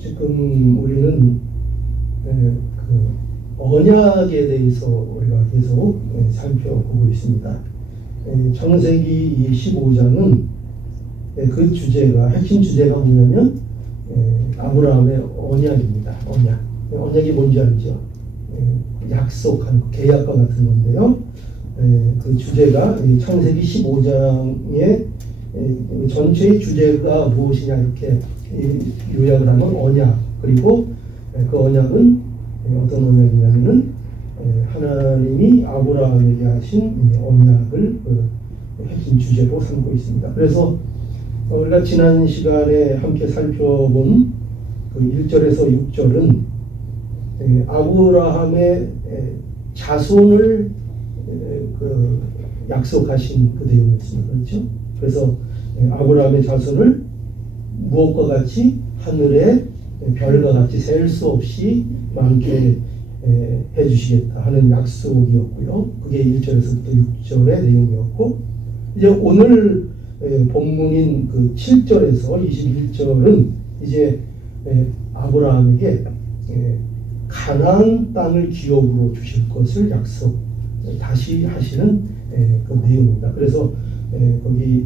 지금 우리는 그 언약에 대해서 우리가 계속 살펴보고 있습니다. 창세기 15장은 그 주제가, 핵심 주제가 뭐냐면 아브라함의 언약입니다. 언약이 뭔지 알죠? 약속한 계약과 같은 건데요. 그 주제가 창세기 15장의 전체의 주제가 무엇이냐 이렇게 요약을 하면 언약, 그리고 그 언약은 어떤 언약이냐면은 하나님이 아브라함에게 하신 언약을 핵심 주제로 삼고 있습니다. 그래서 우리가 지난 시간에 함께 살펴본 그 1절에서 6절은 아브라함의 자손을 그 약속하신 그 내용이었습니다. 그렇죠? 그래서 아브라함의 자손을 무엇과 같이 하늘의 별과 같이 셀 수 없이 많게 해주시겠다 하는 약속이었고요. 그게 1절에서부터 6절의 내용이었고, 이제 오늘 본문인 그 7절에서 21절은 이제 아브라함에게 가나안 땅을 기업으로 주실 것을 약속 다시 하시는 그 내용입니다. 그래서 거기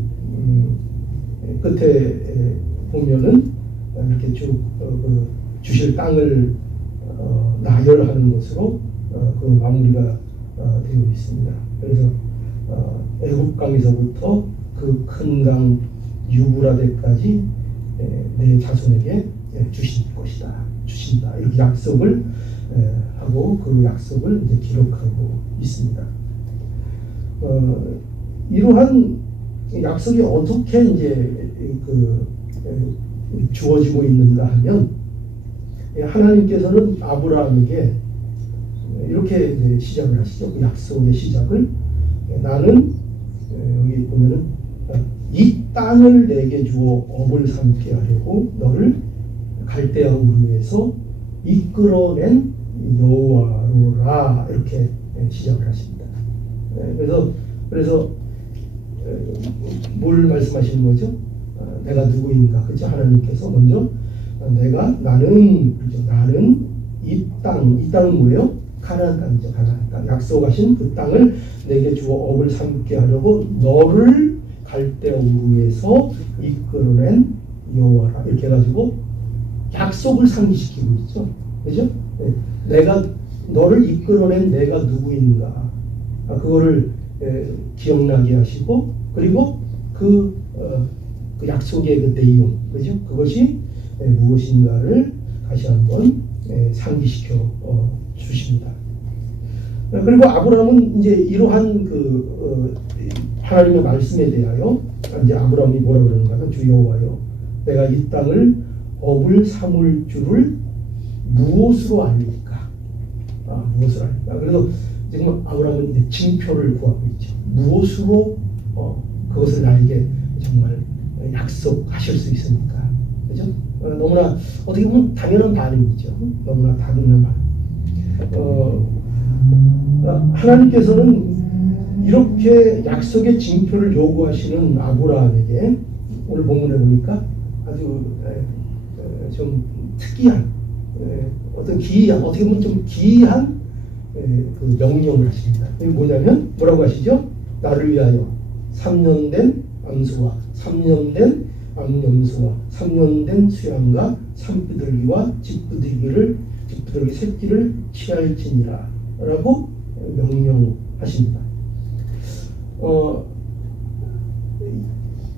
끝에 보면은 이렇게 쭉 주실 땅을 나열하는 것으로 그 마무리가 되어 있습니다. 그래서 애굽강에서부터 그 큰 강 유브라데까지 내 자손에게 주실 것이다, 주신다, 이렇게 약속을 하고 그 약속을 이제 기록하고 있습니다. 이러한 약속이 어떻게 이제 주어지고 있는가 하면, 하나님께서는 아브라함에게 이렇게 이제 시작을 하시죠. 그 약속의 시작을, 나는 여기 보면은 이 땅을 내게 주어 업을 삼게 하려고 너를 갈대아 우르에서 이끌어낸 여호와로라, 이렇게 시작을 하십니다. 그래서 뭘 말씀하시는 거죠? 내가 누구인가? 그렇죠? 하나님께서 먼저 나는 이 땅은 뭐예요? 가나안 땅이죠. 가나안 땅. 약속하신 그 땅을 내게 주어 업을 삼게 하려고 너를 갈대아 우르에서 이끌어낸 여호와라, 이렇게 해가지고 약속을 상기시키고 있죠. 그죠? 내가 너를 이끌어낸 내가 누구인가, 그거를 기억나게 하시고, 그리고 그 약속의 그 내용, 그죠? 그것이 무엇인가를 다시 한번 상기시켜 주십니다. 그리고 아브라함은 이제 이러한 하나님의 말씀에 대하여 이제 아브라함이 뭐라 그러는가 하면, 주 여호와여, 내가 이 땅을 업을 삼을 줄을 무엇으로 알리까? 무엇으로 알리까? 그래서 지금 아브라함은 이제 징표를 구하고 있죠. 무엇으로 그것을 나에게 정말 약속하실 수 있습니까? 그죠? 너무나 어떻게 보면 당연한 반응이죠. 너무나 당연한 반응. 하나님께서는 이렇게 약속의 징표를 요구하시는 아브라함에게 오늘 본문에 보니까 아주 좀 특이한, 어떤 기이한, 어떻게 보면 좀 기이한 그 명령을 하십니다. 이게 뭐냐면 뭐라고 하시죠? 나를 위하여 3년 된 암소와 3년 된 암염소와 3년 된 수양과 산비둘기와 집비둘기 새끼를 취할지니라 라고 명령하십니다.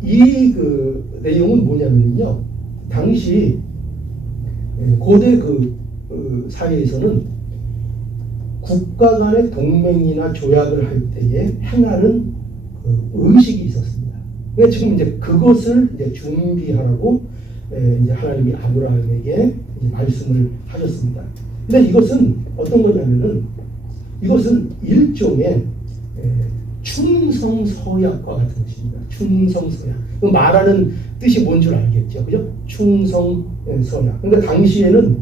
이 그 내용은 뭐냐면요, 당시 고대 그 사회에서는 국가 간의 동맹이나 조약을 할 때에 행하는 그 의식이 있었습니다. 그러니까 지금 이제 그것을 이제 준비하라고 이제 하나님이 아브라함에게 이제 말씀을 하셨습니다. 근데 이것은 어떤 거냐면은, 이것은 일종의 충성서약과 같은 것입니다. 충성서약. 말하는 뜻이 뭔 줄 알겠죠? 그죠? 충성서약. 그러니까 당시에는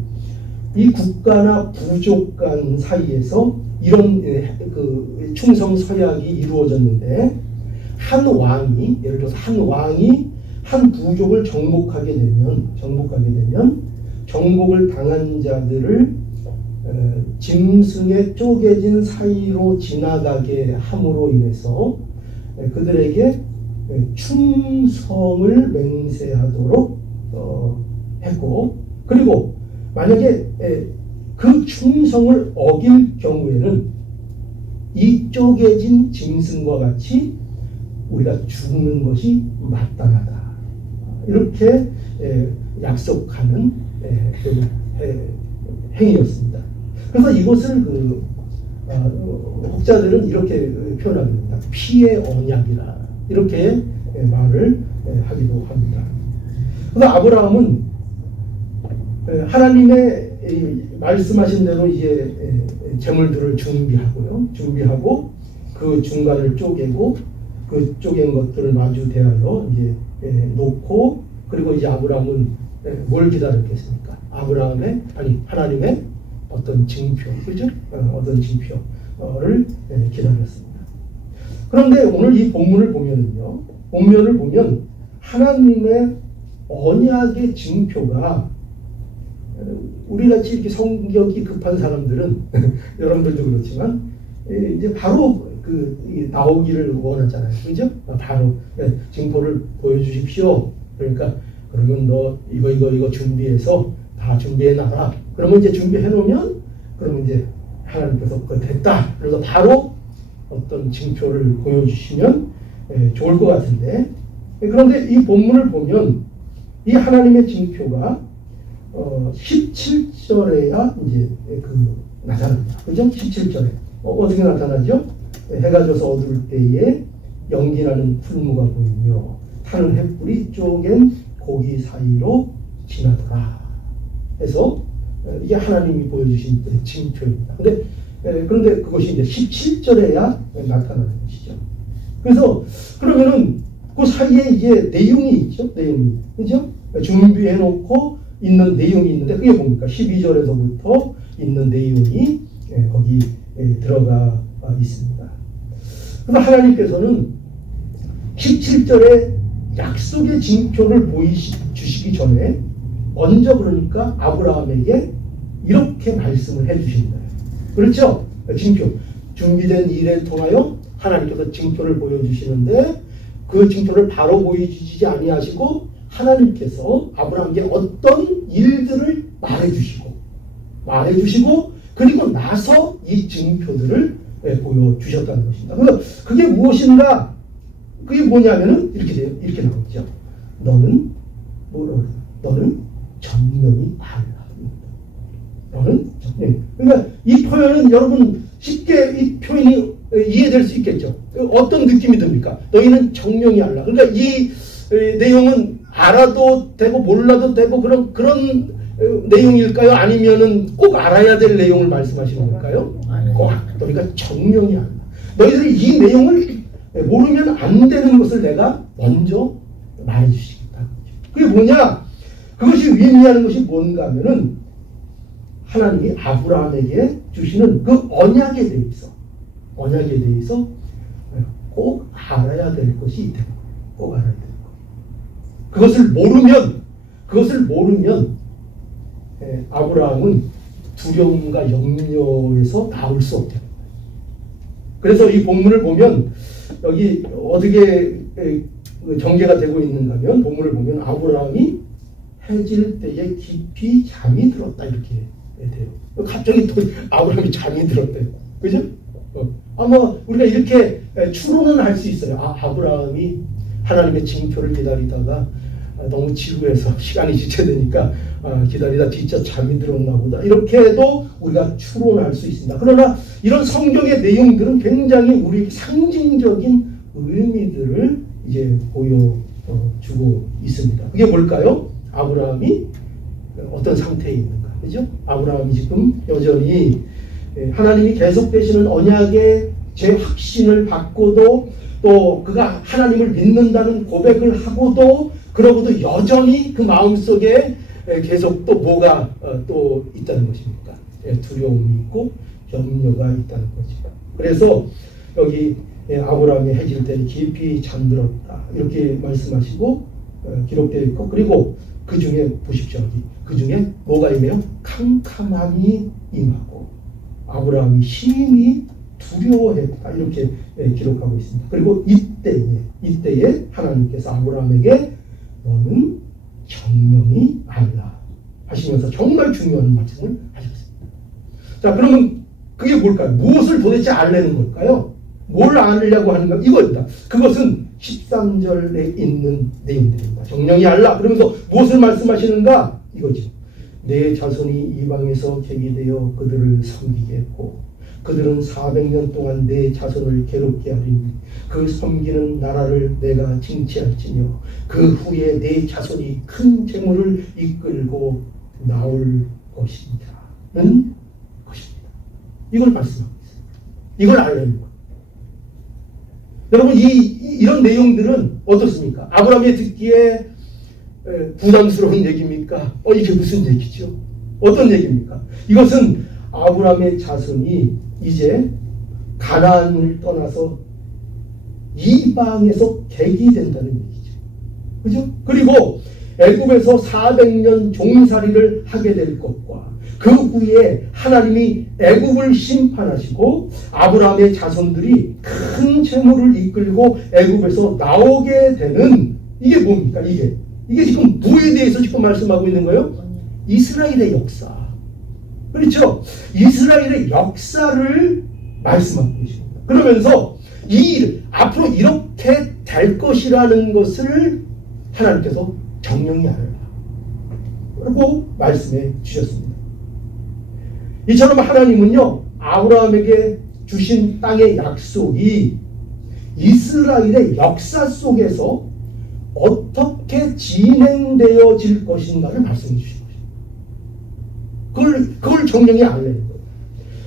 이 국가나 부족 간 사이에서 이런 그 충성서약이 이루어졌는데, 한 왕이, 예를 들어서 한 왕이 한 부족을 정복하게 되면 정복을 당한 자들을 짐승의 쪼개진 사이로 지나가게 함으로 인해서 그들에게 충성을 맹세하도록 했고, 그리고 만약에 그 충성을 어길 경우에는 이 쪼개진 짐승과 같이 우리가 죽는 것이 마땅하다. 이렇게 약속하는 행위였습니다. 그래서 이것을 혹자들은 이렇게 표현합니다. 피의 언약이라 이렇게 말을 하기도 합니다. 그래서 아브라함은 하나님의 말씀하신 대로 이제 제물들을 준비하고 그 중간을 쪼개고 그 쪼갠 것들을 마주 대하여 이제 놓고, 그리고 이제 아브라함은 뭘 기다렸겠습니까? 하나님의 어떤 징표, 그죠? 어떤 징표를 기다렸습니다. 그런데 오늘 이 본문을 보면 하나님의 언약의 징표가 우리같이 이렇게 성격이 급한 사람들은 여러분들도 그렇지만 이제 바로 나오기를 원하잖아요. 그죠? 바로 징표를 보여주십시오. 그러니까 그러면 너 이거 준비해서 다 준비해놔라. 그러면 이제 준비해놓으면 그러면 이제 하나님께서 그거 됐다. 그래서 바로 어떤 징표를 보여주시면 좋을 것 같은데, 그런데 이 본문을 보면 이 하나님의 징표가 17절에야 이제 나타납니다. 그죠? 17절에 어떻게 나타나죠? 해가 져서 어두울 때에 연기나는 풀무가 보이며 타는 횃불이 쪼갠 고기 사이로 지나더라 해서 이게 하나님이 보여주신 징표입니다. 그런데 그것이 이제 17절에야 나타나는 것이죠. 그래서 그러면은 그 사이에 이제 내용이 있죠. 그죠? 준비해놓고 있는 내용이 있는데 그게 뭡니까? 12절에서부터 있는 내용이 거기 들어가 있습니다. 그래서 하나님께서는 17절에 약속의 징표를 보여주시기 전에 먼저 그러니까 아브라함에게 이렇게 말씀을 해주신 거예요. 그렇죠? 징표. 준비된 일에 통하여 하나님께서 징표를 보여주시는데 그 징표를 바로 보여주시지 아니하시고 하나님께서 아브라함에게 어떤 일들을 말해주시고 그리고 나서 이 징표들을 보여주셨다는 것입니다. 그래서 그게 무엇인가? 그게 뭐냐면은 이렇게 나오죠. 너는 정령이 알라. 너는 정령. 그러니까 이 표현은 여러분 쉽게 이 표현이 이해될 수 있겠죠. 어떤 느낌이 듭니까? 너희는 정령이 알라. 그러니까 이 내용은 알아도 되고 몰라도 되고 그런 내용일까요? 아니면은 꼭 알아야 될 내용을 말씀하시는 걸까요? 너희가 정령이 알라. 너희들이 이 내용을 모르면 안 되는 것을 내가 먼저 말해주시겠다. 그게 뭐냐? 그것이 의미하는 것이 뭔가 하면은 하나님이 아브라함에게 주시는 그 언약에 대해서 꼭 알아야 될 것이 있다. 꼭 알아야 될 것. 그것을 모르면 아브라함은 두려움과 염려에서 나올 수 없다. 그래서 이 본문을 보면 여기 어떻게 전개가 되고 있는가 하면 본문을 보면 아브라함이 해질 때에 깊이 잠이 들었다 이렇게 돼요. 갑자기 또 아브라함이 잠이 들었대요. 그죠? 아마 우리가 이렇게 추론은 할 수 있어요. 아브라함이 하나님의 징표를 기다리다가 너무 지루해서 시간이 지체되니까 기다리다 진짜 잠이 들었나 보다. 이렇게도 우리가 추론할 수 있습니다. 그러나 이런 성경의 내용들은 굉장히 우리 상징적인 의미들을 이제 보여주고 있습니다. 그게 뭘까요? 아브라함이 어떤 상태에 있는가. 그죠? 아브라함이 지금 여전히 하나님이 계속되시는 언약의 제 확신을 받고도 또 그가 하나님을 믿는다는 고백을 하고도 그러고도 여전히 그 마음속에 계속 또 뭐가 또 있다는 것입니까? 두려움이 있고 염려가 있다는 거죠. 그래서 여기 아브라함이 해질 때 깊이 잠들었다 이렇게 말씀하시고 기록되어 있고, 그리고 그 중에 보십시오. 그 중에 뭐가 임해요? 캄캄함이 임하고 아브라함이 심히 두려워했다. 이렇게 기록하고 있습니다. 그리고 이때에 하나님께서 아브라함에게 너는 정령이 알라 하시면서 정말 중요한 말씀을 하셨습니다. 자, 그러면 그게 뭘까요? 무엇을 도대체 알려는 걸까요? 뭘 알려고 하는가? 이겁니다. 그것은 13절에 있는 내용들입니다. 정령이 알라 그러면서 무엇을 말씀하시는가? 이거죠. 내 자손이 이방에서 계기되어 그들을 섬기게 했고 그들은 400년 동안 내 자손을 괴롭게 하리니 그 섬기는 나라를 내가 징치할지며 그 후에 내 자손이 큰 재물을 이끌고 나올 것이라는 것입니다. 이걸 말씀하고 있습니다. 이걸 알려는 거예요. 여러분 이런 내용들은 어떻습니까? 아브라함이 듣기에 부담스러운 얘기입니까? 이게 무슨 얘기죠? 어떤 얘기입니까? 이것은 아브라함의 자손이 이제 가나안을 떠나서 이방에서 객이된다는 얘기죠. 그죠? 그리고 애굽에서 400년 종살이를 하게 될 것과 그 후에 하나님이 애굽을 심판하시고 아브라함의 자손들이 큰 재물을 이끌고 애굽에서 나오게 되는 이게 뭡니까? 이게 지금 뭐에 대해서 지금 말씀하고 있는 거예요? 이스라엘의 역사. 그렇죠? 이스라엘의 역사를 말씀하고 계십니다. 그러면서 앞으로 이렇게 될 것이라는 것을 하나님께서 정령이 알라고 말씀해 주셨습니다. 이처럼 하나님은요 아브라함에게 주신 땅의 약속이 이스라엘의 역사 속에서 어떻게 진행되어질 것인가를 말씀해 주신 것입니다. 그걸 정령이 알려는 거예요.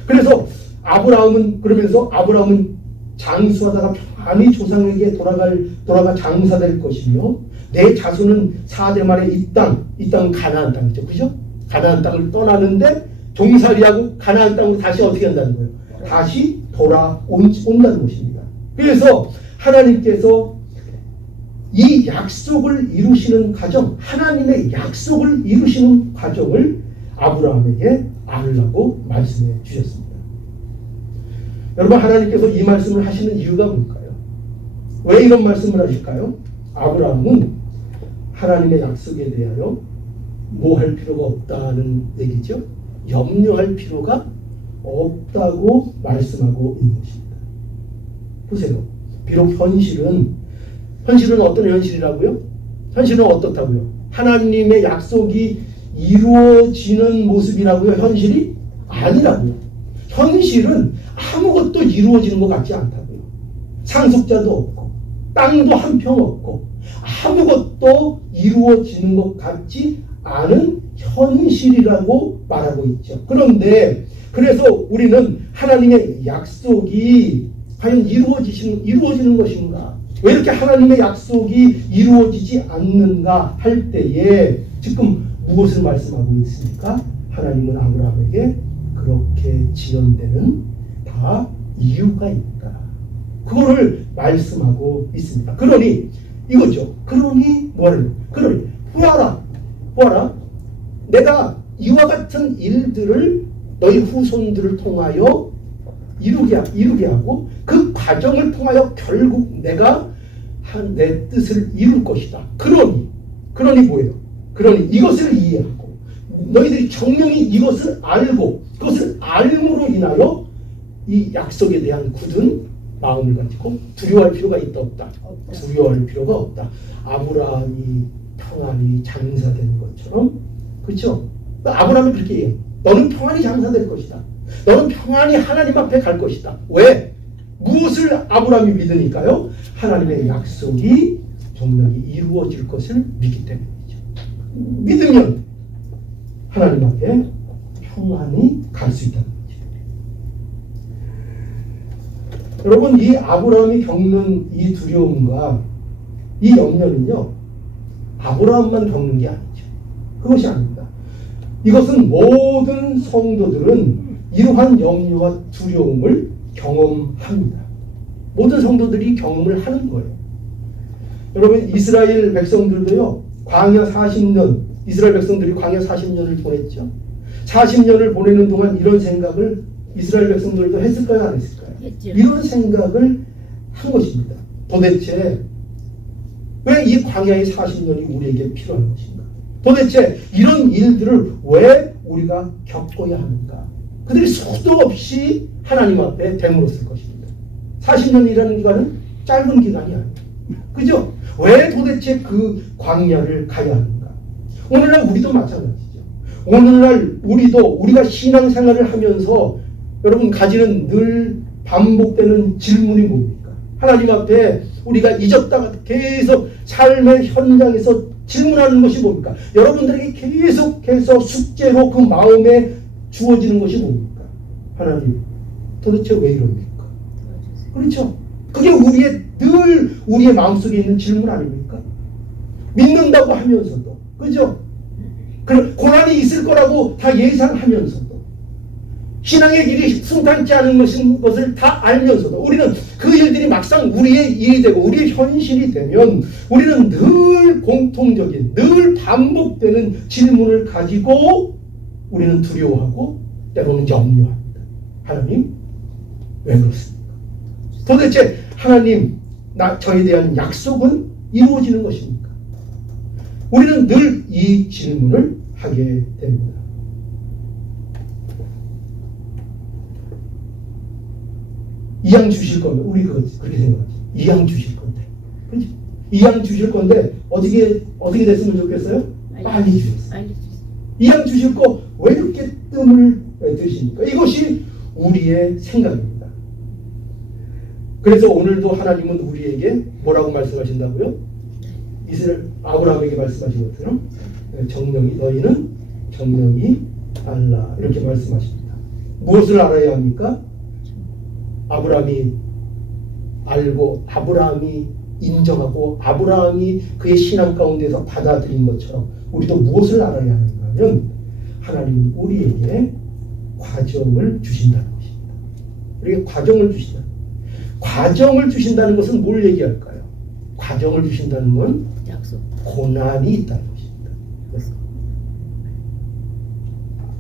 그래서 아브라함은 장수하다가 편히 조상에게 돌아가 장사될 것이며 내 자손은 4대 말에 이 땅은 가나안 땅이죠. 그죠? 가나안 땅을 떠나는데 종살이하고 가나안 땅으로 다시 어떻게 한다는 거예요? 다시 돌아온다는 것입니다. 그래서 하나님께서 이 약속을 이루시는 과정, 하나님의 약속을 이루시는 과정을 아브라함에게 알으라고 말씀해 주셨습니다. 여러분 하나님께서 이 말씀을 하시는 이유가 뭘까요? 왜 이런 말씀을 하실까요? 아브라함은 하나님의 약속에 대하여 뭐 할 필요가 없다는 얘기죠. 염려할 필요가 없다고 말씀하고 있는 것입니다. 보세요. 비록 현실은 어떤 현실이라고요? 현실은 어떻다고요? 하나님의 약속이 이루어지는 모습이라고요? 현실이 아니라고요. 현실은 아무것도 이루어지는 것 같지 않다고요. 상속자도 없고 땅도 한 평 없고 아무것도 이루어지는 것 같지 않은 현실이라고 말하고 있죠. 그래서 우리는 하나님의 약속이 과연 이루어지는 것인가? 왜 이렇게 하나님의 약속이 이루어지지 않는가 할 때에 지금 무엇을 말씀하고 있습니까? 하나님은 아브라함에게 그렇게 지연되는 다 이유가 있다. 그거를 말씀하고 있습니다. 그러니 이거죠. 그러니 뭐하는? 그러니 보아라. 내가 이와 같은 일들을 너희 후손들을 통하여 이루게 하고 그 과정을 통하여 결국 내가 내 뜻을 이룰 것이다. 그러니 뭐예요? 그러니 이것을 이해하고 너희들이 정령이 이것을 알고 그것을 알므로 인하여 이 약속에 대한 굳은 마음을 가지고 두려워할 필요가 있다 없다? 두려워할 필요가 없다. 아브라함이 평안히 장사된 것처럼 그렇죠? 아브라함이 그렇게 얘기해요. 너는 평안히 장사될 것이다. 너는 평안히 하나님 앞에 갈 것이다. 왜? 무엇을 아브라함이 믿으니까요? 하나님의 약속이 정령이 이루어질 것을 믿기 때문이죠. 믿으면 하나님 앞에 평안히 갈 수 있다는 거죠. 여러분 이 아브라함이 겪는 이 두려움과 이 염려는요. 아브라함만 겪는 게 아니죠. 그것이 아닙니다. 이것은 모든 성도들은 이러한 염려와 두려움을 경험합니다. 모든 성도들이 경험을 하는 거예요. 여러분 이스라엘 백성들도요. 광야 40년 이스라엘 백성들이 광야 40년을 보냈죠. 40년을 보내는 동안 이런 생각을 이스라엘 백성들도 했을까요? 안 했을까요? 했죠. 이런 생각을 한 것입니다. 도대체 왜 이 광야의 40년이 우리에게 필요한 것인가? 도대체 이런 일들을 왜 우리가 겪어야 하는가? 그들이 수도 없이 하나님 앞에 되물었을 것입니다. 40년이라는 기간은 짧은 기간이 아니에요. 그죠? 왜 도대체 그 광야를 가야 하는가? 오늘날 우리도 마찬가지죠. 오늘날 우리가 신앙생활을 하면서 여러분 가지는 늘 반복되는 질문이 뭡니까? 하나님 앞에 우리가 잊었다가 계속 삶의 현장에서 질문하는 것이 뭡니까? 여러분들에게 계속해서 숙제로 그 마음에 주어지는 것이 뭡니까? 하나님, 도대체 왜 이럽니까? 그렇죠? 그게 늘 우리의 마음속에 있는 질문 아닙니까? 믿는다고 하면서도, 그죠? 고난이 있을 거라고 다 예상하면서도, 신앙의 길이 순탄치 않은 것을 다 알면서도, 우리는 그 일들이 막상 우리의 일이 되고 우리의 현실이 되면 우리는 늘 공통적인, 늘 반복되는 질문을 가지고 우리는 두려워하고 때로는 염려합니다. 하나님, 왜 그렇습니까? 도대체 하나님, 저에 대한 약속은 이루어지는 것입니까? 우리는 늘 이 질문을 하게 됩니다. 이양 주실 거면 우리 그렇게 생각하지. 이양 주실 건데, 그렇지? 이양 주실 건데 어떻게 됐으면 좋겠어요? 빨리 주셨어요. 이양 주실 거 왜 이렇게 뜸을 드십니까? 이것이 우리의 생각입니다. 그래서 오늘도 하나님은 우리에게 뭐라고 말씀하신다고요? 이스라엘 아브라함에게 말씀하신 것처럼 너희는 정령이 알라 이렇게 말씀하십니다. 무엇을 알아야 합니까? 아브라함이 알고 아브라함이 인정하고 아브라함이 그의 신앙 가운데서 받아들인 것처럼 우리도 무엇을 알아야 하는가 하면 하나님은 우리에게 과정을 주신다는 것입니다. 우리에게 과정을 주신다. 과정을 주신다는 것은 뭘 얘기할까요? 과정을 주신다는 건 약속. 고난이 있다는 것입니다.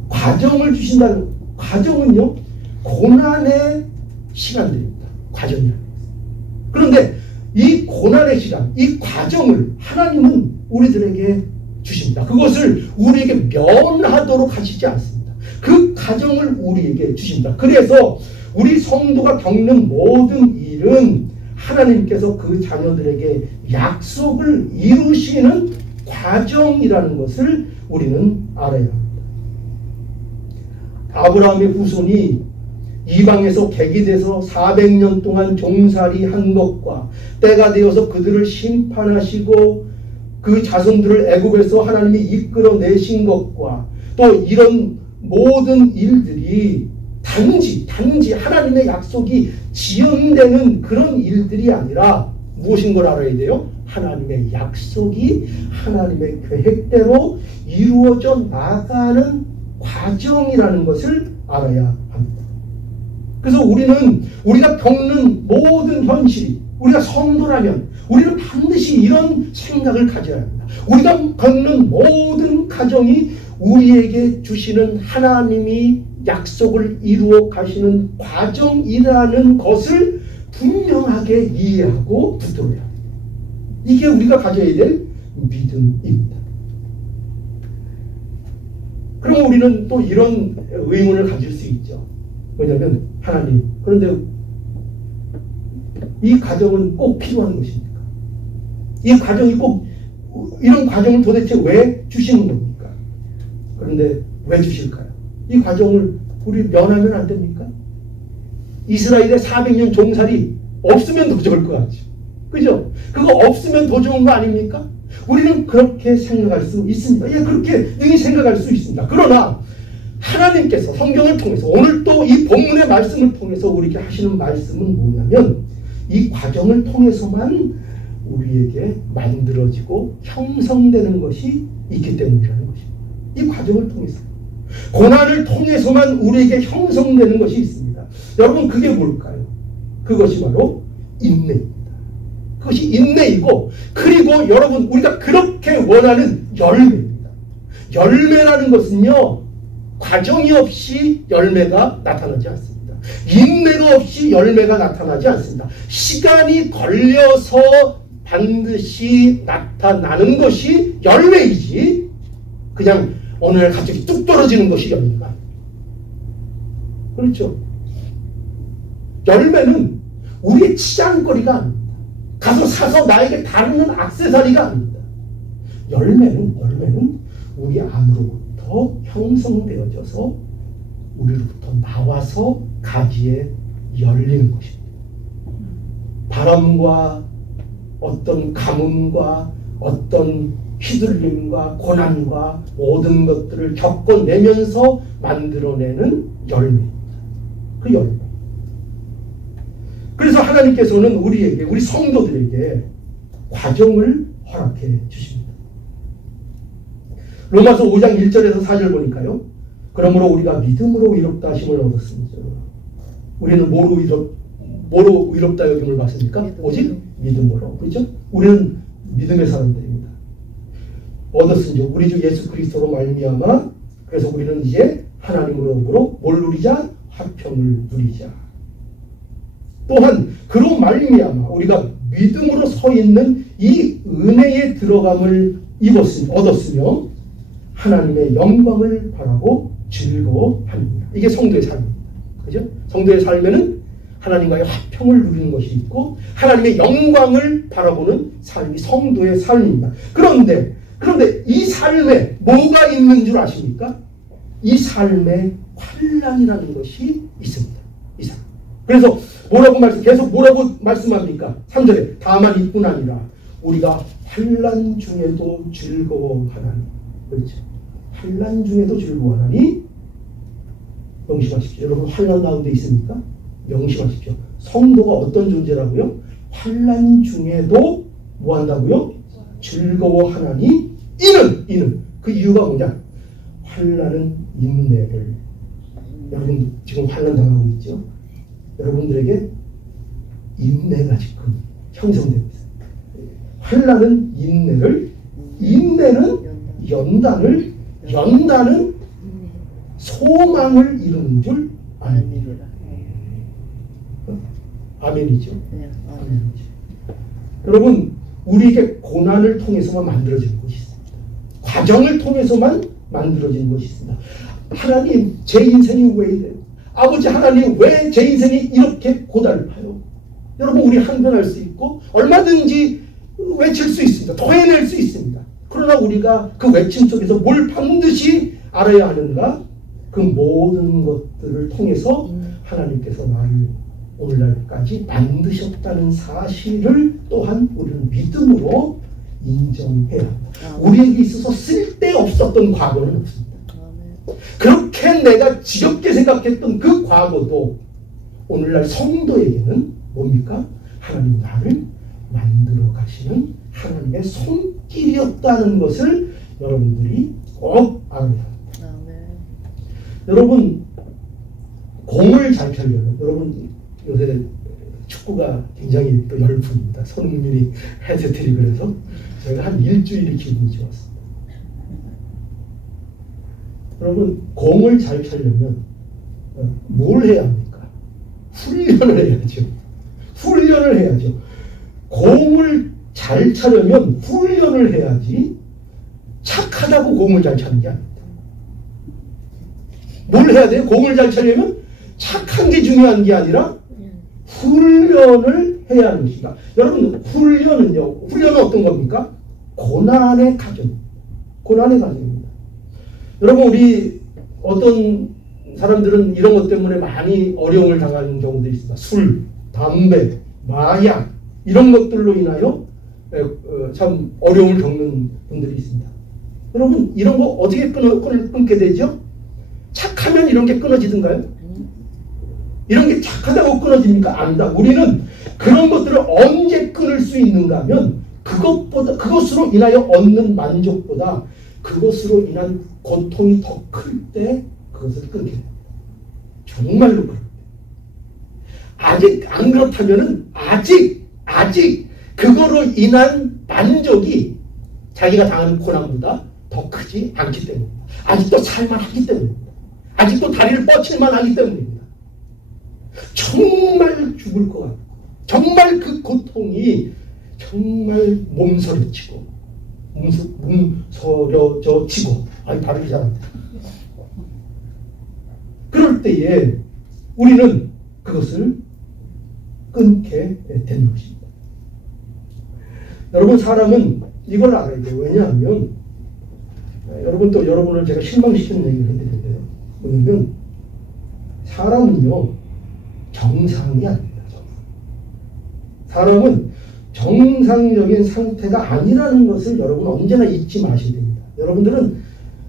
과정을 주신다는 과정은요 고난의 시간들입니다. 과정이라는 것은. 그런데 이 고난의 시간, 이 과정을 하나님은 우리들에게 주십니다. 그것을 우리에게 면하도록 하시지 않습니다. 그 과정을 우리에게 주십니다. 그래서 우리 성도가 겪는 모든 일은 하나님께서 그 자녀들에게 약속을 이루시는 과정이라는 것을 우리는 알아야 합니다. 아브라함의 후손이 이방에서 객이돼서 400년 동안 종살이 한 것과 때가 되어서 그들을 심판하시고 그 자손들을 애굽에서 하나님이 이끌어내신 것과 또 이런 모든 일들이 단지 하나님의 약속이 지연되는 그런 일들이 아니라 무엇인 걸 알아야 돼요? 하나님의 약속이 하나님의 계획대로 이루어져 나가는 과정이라는 것을 알아야 합니다. 그래서 우리가 겪는 모든 현실이 우리가 성도라면 우리는 반드시 이런 생각을 가져야 합니다. 우리가 겪는 모든 가정이 우리에게 주시는 하나님이 약속을 이루어 가시는 과정이라는 것을 분명하게 이해하고 붙들어야 합니다. 이게 우리가 가져야 될 믿음입니다. 그럼 우리는 또 이런 의문을 가질 수 있죠. 뭐냐면 하나님, 그런데 이 과정은 꼭 필요한 것입니까? 이 과정이 꼭 이런 과정을 도대체 왜 주시는 겁니까? 그런데 왜 주실까요? 이 과정을 우리 면하면 안 됩니까? 이스라엘의 400년 종살이 없으면 더 좋을 것 같죠. 그죠? 그거 없으면 더 좋은 거 아닙니까? 우리는 그렇게 생각할 수 있습니다. 예, 그렇게 능히 생각할 수 있습니다. 그러나 하나님께서 성경을 통해서 오늘 또 이 본문의 말씀을 통해서 우리에게 하시는 말씀은 뭐냐면 이 과정을 통해서만 우리에게 만들어지고 형성되는 것이 있기 때문이라는 것입니다. 이 과정을 통해서 고난을 통해서만 우리에게 형성되는 것이 있습니다. 여러분 그게 뭘까요? 그것이 바로 인내입니다. 그것이 인내이고 그리고 여러분 우리가 그렇게 원하는 열매입니다. 열매라는 것은요, 과정이 없이 열매가 나타나지 않습니다. 인내가 없이 열매가 나타나지 않습니다. 시간이 걸려서 반드시 나타나는 것이 열매이지, 그냥 어느 날 갑자기 뚝 떨어지는 것이 열매가 아닙니다. 그렇죠? 열매는 우리의 치장거리가 아닙니다. 가서 사서 나에게 다루는 액세서리가 아닙니다. 열매는 우리 안으로부터 형성되어져서 우리로부터 나와서 가지에 열리는 것입니다. 바람과 어떤 가뭄과 어떤 휘둘림과 고난과 모든 것들을 겪어내면서 만들어내는 열매입니다. 그 열매. 그래서 하나님께서는 우리에게, 우리 성도들에게 과정을 허락해 주십니다. 로마서 5장 1절에서 4절 보니까요. 그러므로 우리가 믿음으로 의롭다 하심을 얻었습니다. 우리는 뭐로 의롭다 여김을 받습니까? 오직 믿음으로. 그렇죠? 우리는 믿음의 사람들입니다. 얻었으니 우리 주 예수 그리스도로 말미암아, 그래서 우리는 이제 하나님으로 뭘 누리자? 화평을 누리자. 또한 그로 말미암아 우리가 믿음으로 서 있는 이 은혜에 들어감을 얻었으며 하나님의 영광을 바라고 즐거워합니다. 이게 성도의 삶입니다. 그죠? 성도의 삶에는 하나님과의 화평을 누리는 것이 있고 하나님의 영광을 바라보는 삶이 성도의 삶입니다. 그런데 이 삶에 뭐가 있는 줄 아십니까? 이 삶에 환난이라는 것이 있습니다. 이 삶. 그래서 계속 뭐라고 말씀합니까? 3절에 다만 이뿐 아니라 우리가 환난 중에도 즐거워하나니. 그렇죠? 환난 중에도 즐거워하나니. 명심하십시오. 여러분 환난 가운데 있습니까? 명심하십시오. 성도가 어떤 존재라고요? 환난 중에도 뭐 한다고요? 즐거워하나니. 이는 그 이유가 뭐냐? 환난은 인내를. 여러분 지금 환난 당하고 있죠? 여러분들에게 인내가 지금 형성되고 있습니다. 환난은 인내를, 인내는 연단을, 연단은 소망을 이루는 줄 아닙니다. 아멘이죠. 아멘이죠. 여러분 우리에게 고난을 통해서만 만들어지는 것이 있습니다. 과정을 통해서만 만들어지는 것이 있습니다. 하나님 제 인생이 왜 이래요? 아버지 하나님 왜 제 인생이 이렇게 고달파요? 여러분 우리 한변할 수 있고 얼마든지 외칠 수 있습니다. 토해낼 수 있습니다. 그러나 우리가 그 외침 속에서 뭘 반드시 알아야 하는가? 그 모든 것들을 통해서 하나님께서 나를 오늘날까지 만드셨다는 사실을 또한 우리는 믿음으로 인정해야 합니다. 우리에게 있어서 쓸데없었던 과거는 없습니다. 그렇게 내가 지겹게 생각했던 그 과거도 오늘날 성도에게는 뭡니까? 하나님 나를 만들어 가시는 하나님의 손길이었다는 것을 여러분들이 꼭 알아야 합니다. 여러분 공을 잘 펴려면, 여러분 요새 축구가 굉장히 또 열풍입니다. 손흥민이 해트트릭을 해서 저희가 한 일주일이 기분이 좋았습니다. 여러분 공을 잘 차려면 뭘 해야 합니까? 훈련을 해야죠. 훈련을 해야죠. 공을 잘 차려면 훈련을 해야지 착하다고 공을 잘 차는 게 아닙니다. 뭘 해야 돼요? 공을 잘 차려면 착한 게 중요한 게 아니라 훈련을 해야 하는 것입니다. 여러분 훈련은 어떤 겁니까? 고난의 과정. 고난의 과정입니다. 여러분 우리 어떤 사람들은 이런 것 때문에 많이 어려움을 당하는 경우도 있습니다. 술, 담배, 마약 이런 것들로 인하여 참 어려움을 겪는 분들이 있습니다. 여러분 이런 거 어떻게 끊게 되죠? 착하면 이런 게 끊어지던가요? 이런 게 착하다고 끊어집니까? 아니다. 우리는 그런 것들을 언제 끊을 수 있는가 하면 그것으로 인하여 얻는 만족보다 그것으로 인한 고통이 더 클 때 그것을 끊게 됩니다. 정말로 그렇습니다. 아직 안 그렇다면은 아직 그거로 인한 만족이 자기가 당하는 고난보다 더 더 크지 않기 때문입니다. 아직도 살만하기 때문입니다. 아직도 다리를 뻗칠만 하기 때문입니다. 정말 죽을 것 같고 정말 그 고통이 정말 몸서리치고 몸서려지고 발음이 잘 안 돼. 그럴 때에 우리는 그것을 끊게 되는 것입니다. 여러분, 사람은 이걸 알아야 돼요. 왜냐하면 여러분, 또 여러분을 제가 실망시키는 얘기를 해드리는데요. 뭐냐면 사람은요 정상이 아닙니다. 사람은 정상적인 상태가 아니라는 것을 여러분 언제나 잊지 마셔야 됩니다. 여러분들은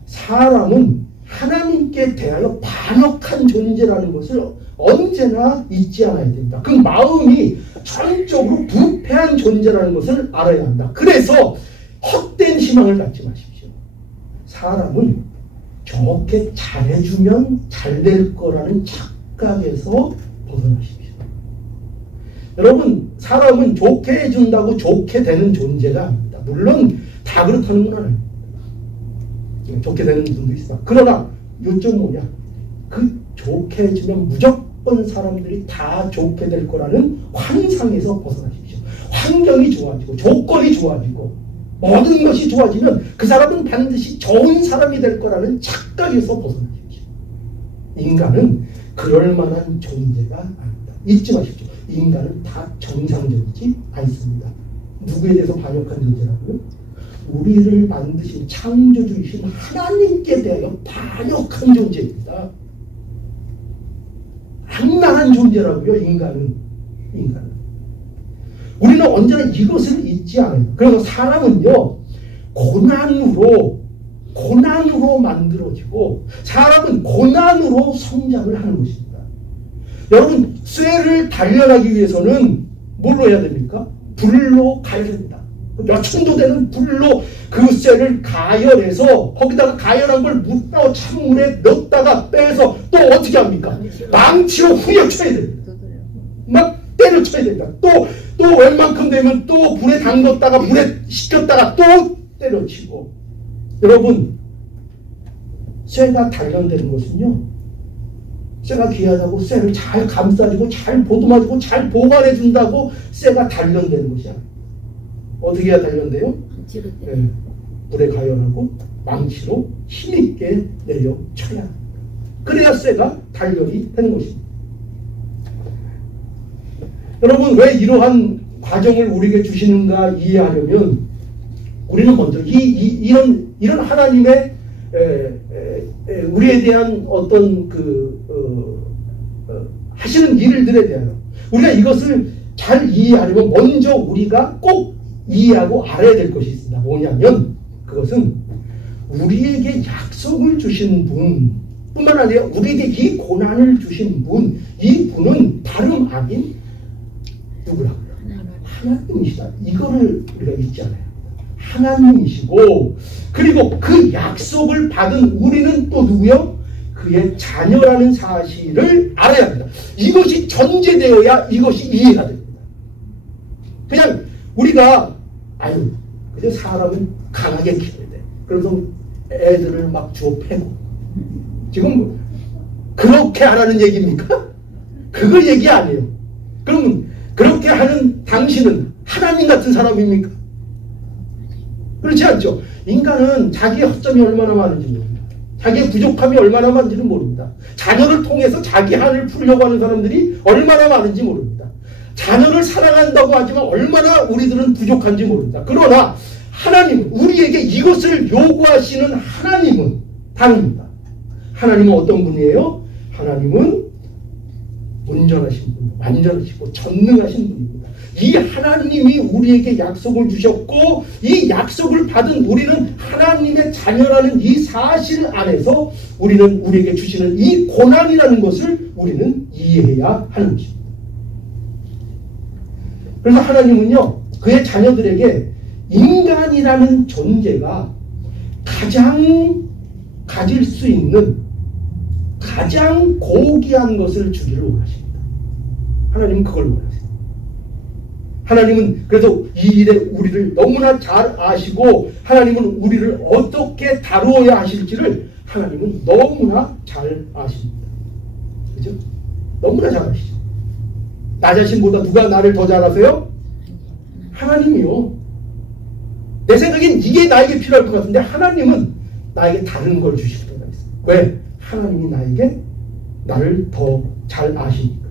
사람은 하나님께 대하여 반역한 존재라는 것을 언제나 잊지 않아야 됩니다. 그 마음이 전적으로 부패한 존재라는 것을 알아야 합니다. 그래서 헛된 희망을 갖지 마십시오. 사람은 좋게 잘해주면 잘 될 거라는 착각에서 벗어나십시오. 여러분, 사람은 좋게 해준다고 좋게 되는 존재가 아닙니다. 물론 다 그렇다는 건 아닙니다. 좋게 되는 분도 있습니다. 그러나 요점 뭐냐? 그 좋게 해주면 무조건 사람들이 다 좋게 될 거라는 환상에서 벗어나십시오. 환경이 좋아지고 조건이 좋아지고 모든 것이 좋아지면 그 사람은 반드시 좋은 사람이 될 거라는 착각에서 벗어나십시오. 인간은 그럴 만한 존재가 아닙니다. 잊지 마십시오. 인간은 다 정상적이지 않습니다. 누구에 대해서 반역한 존재라고요? 우리를 만드신 창조주이신 하나님께 대하여 반역한 존재입니다. 악랄한 존재라고요. 인간은. 우리는 언제나 이것을 잊지 않아요. 그래서 사람은요 고난으로 만들어지고 사람은 고난으로 성장을 하는 것입니다. 여러분, 쇠를 단련하기 위해서는 뭘로 해야 됩니까? 불로 가열합니다. 몇 천도 되는 불로 그 쇠를 가열해서 거기다가 가열한 걸 묻어 찬물에 넣다가 빼서 또 어떻게 합니까? 망치로 후려쳐야 됩니다. 막 때려쳐야 됩니다. 또 웬만큼 되면 또 불에 담궜다가 물에 식혔다가 또 때려치고. 여러분, 쇠가 단련되는 것은요, 쇠가 귀하다고 쇠를 잘 감싸주고 잘 보듬어주고 잘 보관해준다고 쇠가 단련되는 것이 아니에요. 어떻게 해야 단련돼요? 네, 불에 가열하고 망치로 힘있게 내려쳐야 합니다. 그래야 쇠가 단련이 되는 것입니다. 여러분, 왜 이러한 과정을 우리에게 주시는가 이해하려면 우리는 먼저 이런 하나님의 우리에 대한 어떤 하시는 일들에 대하여 우리가 이것을 잘 이해하려면 먼저 우리가 꼭 이해하고 알아야 될 것이 있습니다. 뭐냐면 그것은 우리에게 약속을 주신 분 뿐만 아니라 우리에게 이 고난을 주신 분, 이 분은 다름 아닌 누구라고요? 하나님이시다. 이거를 우리가 잊지 않아요. 하나님이시고, 그리고 그 약속을 받은 우리는 또 누구요? 그의 자녀라는 사실을 알아야 합니다. 이것이 전제되어야 이것이 이해가 됩니다. 그냥 우리가 그저 사람은 강하게 키워야 돼. 그래서 애들을 막 주워 패고. 지금 그렇게 하라는 얘기입니까? 그거 얘기 아니에요. 그러면 그렇게 하는 당신은 하나님 같은 사람입니까? 그렇지 않죠? 인간은 자기의 허점이 얼마나 많은지 모릅니다. 자기의 부족함이 얼마나 많은지는 모릅니다. 자녀를 통해서 자기 한을 풀려고 하는 사람들이 얼마나 많은지 모릅니다. 자녀를 사랑한다고 하지만 얼마나 우리들은 부족한지 모릅니다. 그러나 하나님, 우리에게 이것을 요구하시는 하나님은 다릅니다. 하나님은 어떤 분이에요? 하나님은 온전하신 분, 완전하시고 전능하신 분입니다. 이 하나님이 우리에게 약속을 주셨고 이 약속을 받은 우리는 하나님의 자녀라는 이 사실 안에서 우리는 우리에게 주시는 이 고난이라는 것을 우리는 이해해야 하는 것입니다. 그래서 하나님은요, 그의 자녀들에게 인간이라는 존재가 가장 가질 수 있는 가장 고귀한 것을 주기를 원하십니다. 하나님은 그걸 원하세요. 하나님은 그래서 이 일에 우리를 너무나 잘 아시고 하나님은 우리를 어떻게 다루어야 하실지를 하나님은 너무나 잘 아십니다. 그죠? 너무나 잘 아시죠. 나 자신보다 누가 나를 더 잘 아세요? 하나님이요. 내 생각엔 이게 나에게 필요할 것 같은데 하나님은 나에게 다른 걸 주실 때가 있어요. 왜? 하나님이 나를 더 잘 아시니까요.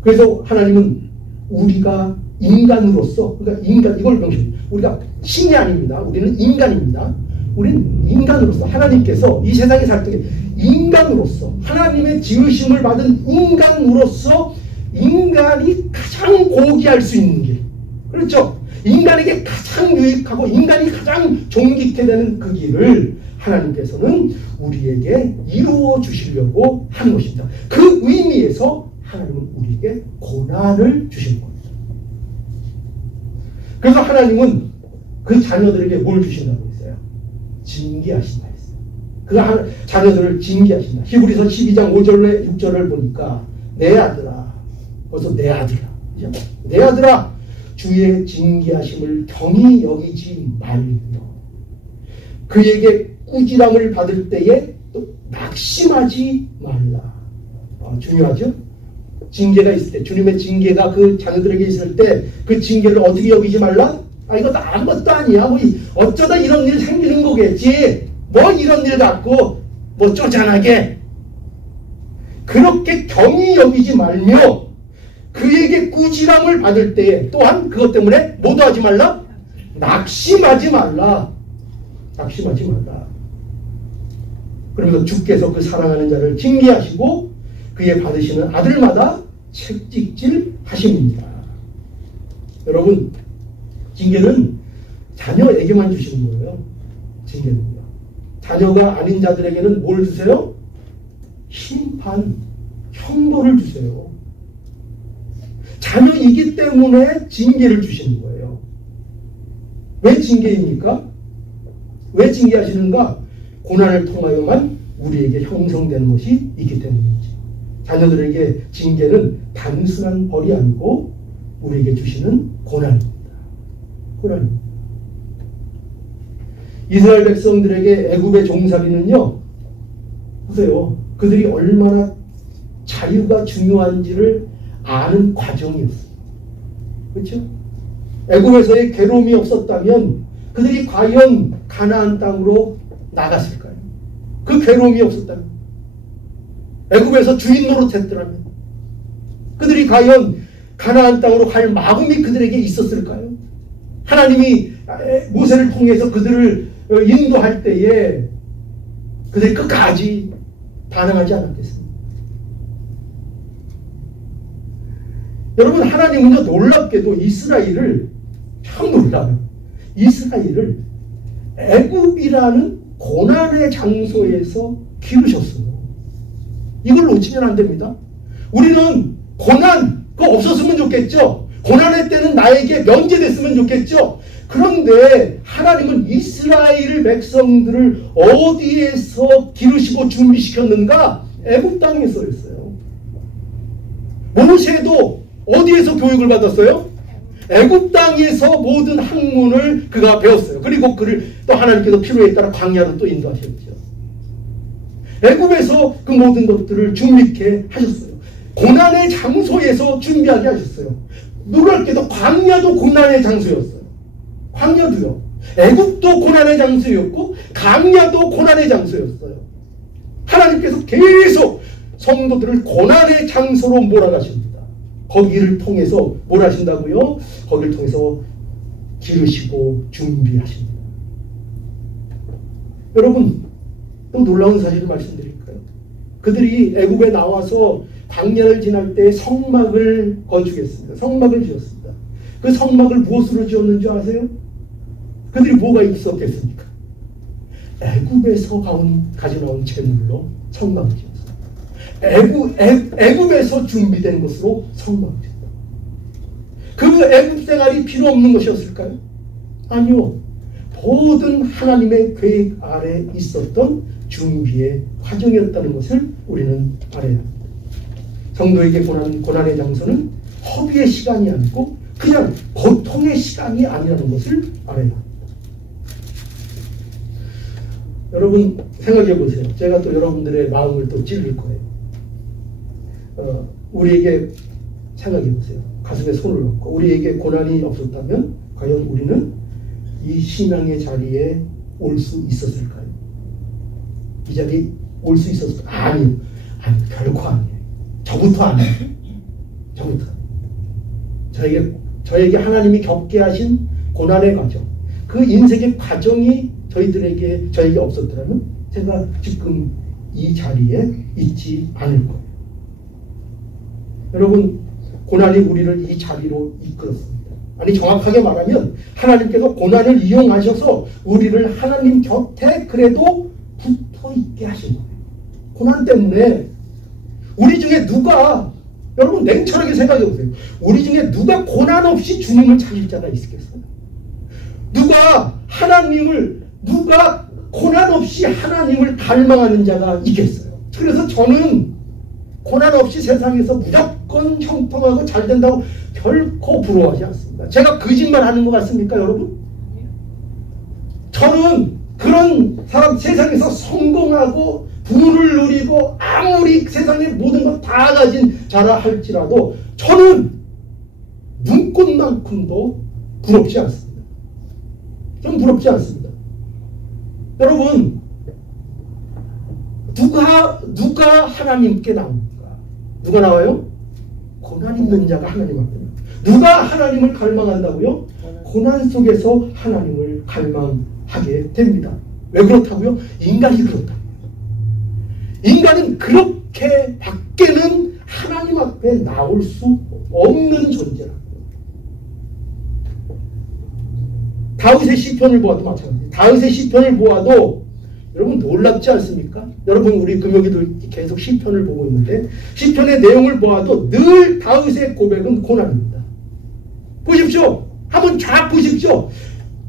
그래서 하나님은 우리가 인간으로서, 그러니까 이걸 명심, 우리가 신이 아닙니다. 우리는 인간입니다. 우리는 인간으로서 하나님께서 이 세상에 살 때 인간으로서 하나님의 지으심을 받은 인간으로서 인간이 가장 고귀할 수 있는 길, 그렇죠? 인간에게 가장 유익하고 인간이 가장 존귀케 되는 그 길을 하나님께서는 우리에게 이루어 주시려고 하는 것입니다. 그 의미에서 하나님은 우리에게 고난을 주시는 겁니다. 그래서 하나님은 그 자녀들에게 뭘 주신다고 했어요? 징계하신다 했어요. 그 자녀들을 징계하신다. 히브리서 12장 5절에 6절을 보니까 내 아들아, 벌써 내 아들아, 내 아들아, 주의 징계하심을 경히 여기지 말며 그에게 꾸지람을 받을 때에 또 낙심하지 말라. 중요하죠? 징계가 있을 때, 주님의 징계가 그 자녀들에게 있을 때 그 징계를 어떻게 여기지 말라? 이것도 아무것도 아니야. 뭐 어쩌다 이런 일 생기는 거겠지. 뭐 이런 일 갖고 뭐 쪼잔하게 그렇게 경히 여기지 말며 그에게 꾸지람을 받을 때에 또한 그것 때문에 뭐도 하지 말라? 낙심하지 말라. 낙심하지 말라. 그러면서 주께서 그 사랑하는 자를 징계하시고 그의 받으시는 아들마다 책찍질 하심입니다. 여러분, 징계는 자녀에게만 주시는 거예요. 징계는요. 자녀가 아닌 자들에게는 뭘 주세요? 심판, 형벌을 주세요. 자녀이기 때문에 징계를 주시는 거예요. 왜 징계입니까? 왜 징계하시는가? 고난을 통하여만 우리에게 형성되는 것이 있기 때문이지. 자녀들에게 징계는 단순한 벌이 아니고 우리에게 주시는 고난입니다. 고난입니다. 이스라엘 백성들에게 애굽의 종살이는요, 보세요. 그들이 얼마나 자유가 중요한지를 아는 과정이었어요. 그렇죠? 애굽에서의 괴로움이 없었다면 그들이 과연 가나안 땅으로 나갔을까요? 그 괴로움이 없었다면, 애굽에서 주인 노릇했더라면 그들이 과연 가나안 땅으로 갈 마음이 그들에게 있었을까요? 하나님이 모세를 통해서 그들을 인도할 때에 그들이 끝까지 반항하지 않았겠습니까? 여러분, 하나님은요, 놀랍게도 이스라엘을, 참 놀라요. 이스라엘을 애굽이라는 고난의 장소에서 기르셨어요. 이걸 놓치면 안 됩니다. 우리는 고난, 그거 없었으면 좋겠죠. 고난의 때는 나에게 면제됐으면 좋겠죠. 그런데 하나님은 이스라엘 백성들을 어디에서 기르시고 준비시켰는가? 애굽 땅에서였어요. 모세도 어디에서 교육을 받았어요? 애굽 땅에서 모든 학문을 그가 배웠어요. 그리고 그를 또 하나님께서 필요에 따라 광야로 또 인도하셨죠. 애굽에서 그 모든 것들을 준비케 하셨어요. 고난의 장소에서 준비하게 하셨어요. 놀랍게도 광야도 고난의 장소였어요. 광야도요. 애굽도 고난의 장소였고 광야도 고난의 장소였어요. 하나님께서 계속 성도들을 고난의 장소로 몰아가십니다. 거기를 통해서 뭘 하신다고요? 거기를 통해서 기르시고 준비하십니다. 여러분, 또 놀라운 사실을 말씀드릴까요? 그들이 애굽에 나와서 광야를 지날 때 성막을 건축했습니다. 성막을 지었습니다. 그 성막을 무엇으로 지었는 줄 아세요? 그들이 뭐가 있었겠습니까? 애굽에서 가져 나온 재물로 성막을 지었어요. 애굽에서 준비된 것으로 성막을 지었다. 그 애굽 생활이 필요 없는 것이었을까요? 아니요. 모든 하나님의 계획 아래 있었던 준비의 과정이었다는 것을 우리는 알아야 합니다. 성도에게 고난의 장소는 허비의 시간이 아니고 그냥 고통의 시간이 아니라는 것을 알아야 합니다. 여러분 생각해 보세요. 제가 또 여러분들의 마음을 또 찔릴 거예요. 우리에게 생각해 보세요. 가슴에 손을 얹고 우리에게 고난이 없었다면 과연 우리는 이 신앙의 자리에 올 수 있었을까요? 이 자리에 올 수 있었을까요? 아니요. 아니, 결코 아니에요. 저부터 아니에요. 저부터. 저에게 하나님이 겪게 하신 고난의 과정, 그 인생의 과정이 저에게 없었더라면 제가 지금 이 자리에 있지 않을 거예요. 여러분, 고난이 우리를 이 자리로 이끌었습니다. 아니, 정확하게 말하면 하나님께서 고난을 이용하셔서 우리를 하나님 곁에 그래도 붙어 있게 하신 거예요. 고난 때문에 우리 중에 누가, 여러분 냉철하게 생각해 보세요. 우리 중에 누가 고난 없이 주님을 찾을 자가 있겠어요? 누가 고난 없이 하나님을 갈망하는 자가 있겠어요? 그래서 저는 고난 없이 세상에서 무조건 형통하고 잘 된다고 결코 부러워하지 않습니다. 제가 거짓말 하는 것 같습니까, 여러분? 저는 그런 사람, 세상에서 성공하고 부를 누리고 아무리 세상의 모든 것 다 가진 자라 할지라도 저는 눈꽃만큼도 부럽지 않습니다. 저는 부럽지 않습니다. 여러분, 누가 하나님께 나옵니까? 누가 나와요? 고난 있는 자가 하나님 앞에 나와요. 누가 하나님을 갈망한다고요? 고난 속에서 하나님을 갈망하게 됩니다. 왜 그렇다고요? 인간이 그렇다. 인간은 그렇게 밖에는 하나님 앞에 나올 수 없는 존재라고. 다윗의 시편을 보아도 마찬가지예요. 다윗의 시편을 보아도 여러분 놀랍지 않습니까? 여러분 우리 금요일도 계속 시편을 보고 있는데 시편의 내용을 보아도 늘 다윗의 고백은 고난입니다. 보십시오. 한번 쫙 보십시오.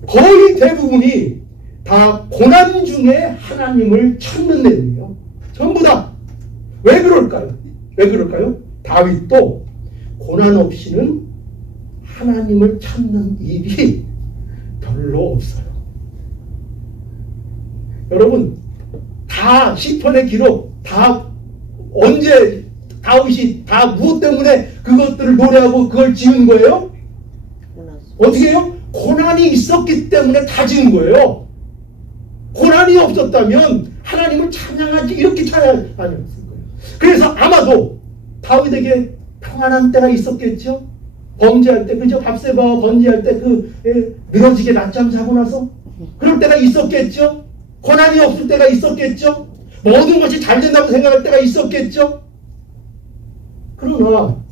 거의 대부분이 다 고난 중에 하나님을 찾는 내용이에요. 전부 다. 왜 그럴까요? 왜 그럴까요? 다윗도 고난 없이는 하나님을 찾는 일이 별로 없어요. 여러분, 다 시편의 기록, 다 언제 다윗이 다 무엇 때문에 그것들을 노래하고 그걸 지은 거예요? 어떻게 해요? 고난이 있었기 때문에 다 지은 거예요. 고난이 없었다면 하나님을 찬양하지 이렇게 찬양하지 않았을 거예요. 그래서 아마도 다윗에게 평안한 때가 있었겠죠. 범죄할 때, 그죠? 밧세바와 번제할 때 늘어지게 낮잠 자고 나서 그럴 때가 있었겠죠. 고난이 없을 때가 있었겠죠. 모든 것이 잘 된다고 생각할 때가 있었겠죠. 그러나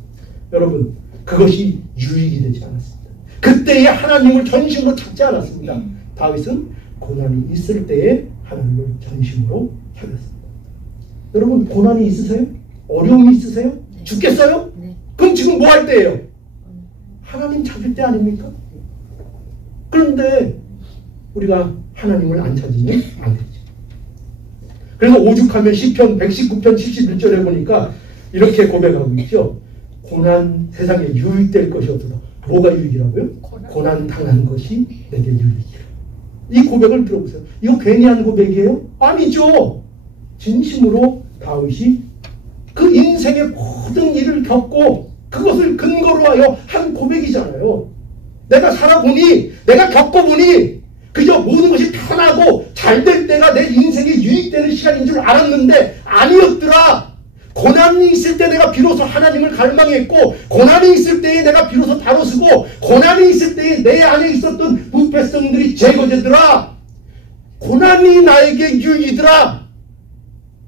여러분, 그것이 유익이 되지 않았습니다. 그때에 하나님을 전심으로 찾지 않았습니다. 다윗은 고난이 있을 때에 하나님을 전심으로 찾았습니다. 여러분, 고난이 있으세요? 어려움이 있으세요? 네. 죽겠어요? 네. 그럼 지금 뭐 할 때예요? 하나님 찾을 때 아닙니까? 그런데 우리가 하나님을 안 찾으면 안 되죠. 그래서 오죽하면 시편 119편 71절에 보니까 이렇게 고백하고 있죠. 고난 세상에 유익될 것이 없어서. 뭐가 유익이라고요? 고난 당한 것이 내게 유익이라. 이 고백을 들어보세요. 이거 괜히 한 고백이에요? 아니죠. 진심으로 다윗이 그 인생의 모든 일을 겪고 그것을 근거로 하여 한 고백이잖아요. 내가 살아보니, 내가 겪어보니 그저 모든 것이 편하고 잘 될 때가 내 인생에 유익되는 시간인 줄 알았는데 아니었더라. 고난이 있을 때 내가 비로소 하나님을 갈망했고, 고난이 있을 때에 내가 비로소 바로 서고, 고난이 있을 때에 내 안에 있었던 부패성들이 제거되더라. 고난이 나에게 유익이더라.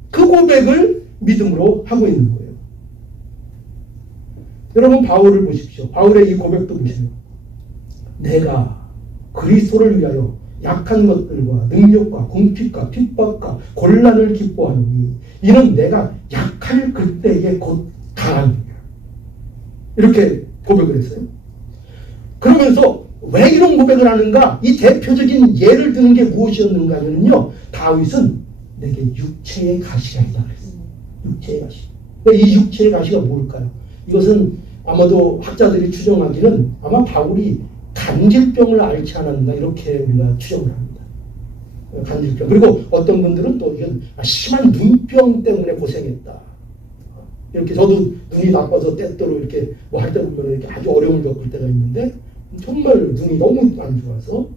그 고백을 믿음으로 하고 있는 거예요. 여러분, 바울을 보십시오. 바울의 이 고백도 보세요. 내가 그리스도를 위하여 약한 것들과 능력과 궁핍과 핍박과 곤란을 기뻐하노니 이는 내가 약할 그때에 곧 강함이야. 이렇게 고백을 했어요. 그러면서 왜 이런 고백을 하는가? 이 대표적인 예를 드는 게 무엇이었는가 하면요, 다윗은 내게 육체의 가시가 있다 그랬어요. 육체의 가시. 이 육체의 가시가 뭘까요? 이것은 아마도 학자들이 추정하기는 아마 바울이 간질병을 앓지 않았나 이렇게 우리가 추정을 합니다. 간질병. 그리고 어떤 분들은 또 이건 심한 눈병 때문에 고생했다. 이렇게 저도 눈이 나빠서 때때로 이렇게 뭐 할 때 보면 이렇게 아주 어려움을 겪을 때가 있는데 정말 눈이 너무 안 좋아서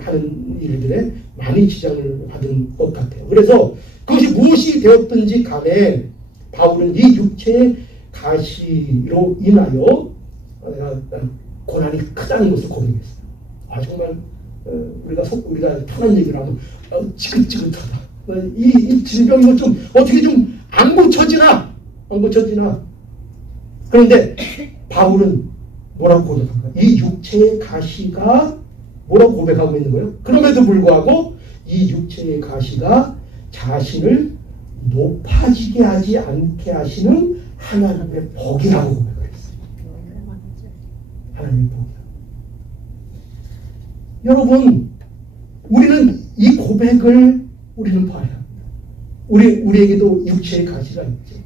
하는 일들에 많이 지장을 받은 것 같아요. 그래서 그것이 무엇이 되었든지 간에 바울은 이 육체의 가시로 인하여 고난이 크다는 것을 고백했어요. 아 정말 우리가 편한 얘기를 하면 지긋지긋하다. 이 질병 이거 좀 어떻게 좀 안 고쳐지나? 그런데 바울은 뭐라고 고백한가? 이 육체의 가시가 뭐라고 고백하고 있는 거예요? 그럼에도 불구하고 이 육체의 가시가 자신을 높아지게 하지 않게 하시는 하나님의 복이라고 고백을 했어요. 하나님의 복이라고. 여러분, 우리는 이 고백을 우리는 봐야 합니다. 우리에게도 육체의 가시가 있죠.